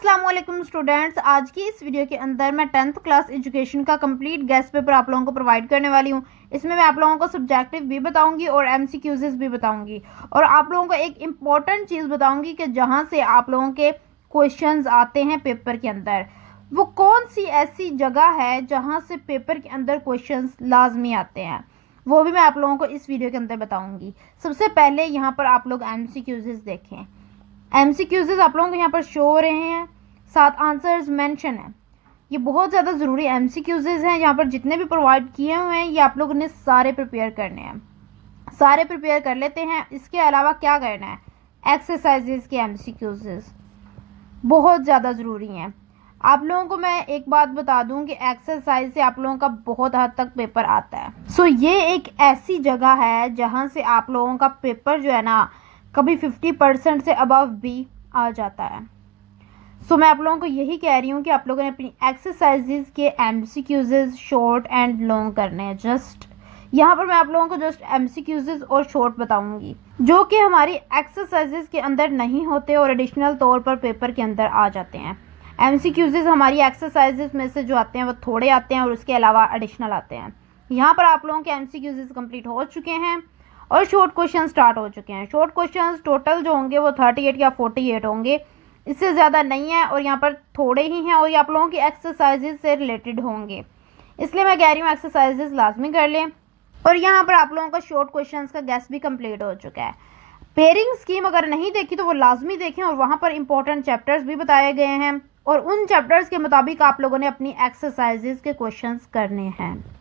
अस्सलाम वालेकुम स्टूडेंट्स, आज की इस वीडियो के अंदर मैं 10th क्लास एजुकेशन का कंप्लीट गेस्ट पेपर आप लोगों को प्रोवाइड करने वाली हूँ। इसमें मैं आप लोगों को सब्जेक्टिव भी बताऊंगी और एमसीक्यूज़ भी बताऊंगी और आप लोगों को एक इम्पॉर्टेंट चीज़ बताऊंगी कि जहाँ से आप लोगों के क्वेश्चंस आते हैं पेपर के अंदर, वो कौन सी ऐसी जगह है जहाँ से पेपर के अंदर क्वेश्चंस लाजमी आते हैं, वो भी मैं आप लोगों को इस वीडियो के अंदर बताऊंगी। सबसे पहले यहाँ पर आप लोग एमसीक्यूज़ देखें। एमसीक्यूज़ आप लोगों को यहाँ पर शो हो रहे हैं, साथ आंसर्स मेंशन है। ये बहुत ज़्यादा ज़रूरी एमसीक्यूज़ हैं। यहाँ पर जितने भी प्रोवाइड किए हुए हैं ये आप लोगों ने सारे प्रिपेयर करने हैं, सारे प्रिपेयर कर लेते हैं। इसके अलावा क्या करना है, एक्सरसाइजेज के एमसीक्यूज़ बहुत ज़्यादा ज़रूरी हैं। आप लोगों को मैं एक बात बता दूं कि एक्सरसाइज से आप लोगों का बहुत हद तक पेपर आता है। सो ये एक ऐसी जगह है जहां से आप लोगों का पेपर जो है ना, कभी 50% से अबव भी आ जाता है। सो मैं आप लोगों को यही कह रही हूँ कि आप लोगों ने अपनी एक्सरसाइजेज के एमसीक्यूज़ शॉर्ट एंड लॉन्ग करने हैं। जस्ट यहाँ पर मैं आप लोगों को जस्ट एमसीक्यूज़ और शॉर्ट बताऊंगी जो कि हमारी एक्सरसाइजेज के अंदर नहीं होते और एडिशनल तौर पर पेपर के अंदर आ जाते हैं। एमसीक्यूज़ हमारी एक्सरसाइजेज में से जो आते हैं वो थोड़े आते हैं और उसके अलावा एडिशनल आते हैं। यहाँ पर आप लोगों के एमसीक्यूज़ कंप्लीट हो चुके हैं और शॉर्ट क्वेश्चन स्टार्ट हो चुके हैं। शॉर्ट क्वेश्चन टोटल जो होंगे वो 38 या 48 होंगे, इससे ज़्यादा नहीं है और यहाँ पर थोड़े ही हैं और ये आप लोगों की एक्सरसाइजेज से रिलेटेड होंगे, इसलिए मैं कह रही हूँ एक्सरसाइजेज लाजमी कर लें। और यहाँ पर आप लोगों का शॉर्ट क्वेश्चन का गैस भी कंप्लीट हो चुका है। पेयरिंग स्कीम अगर नहीं देखी तो वो लाजमी देखें और वहाँ पर इंपॉर्टेंट चैप्टर्स भी बताए गए हैं और उन चैप्टर्स के मुताबिक आप लोगों ने अपनी एक्सरसाइजेज के क्वेश्चंस करने हैं।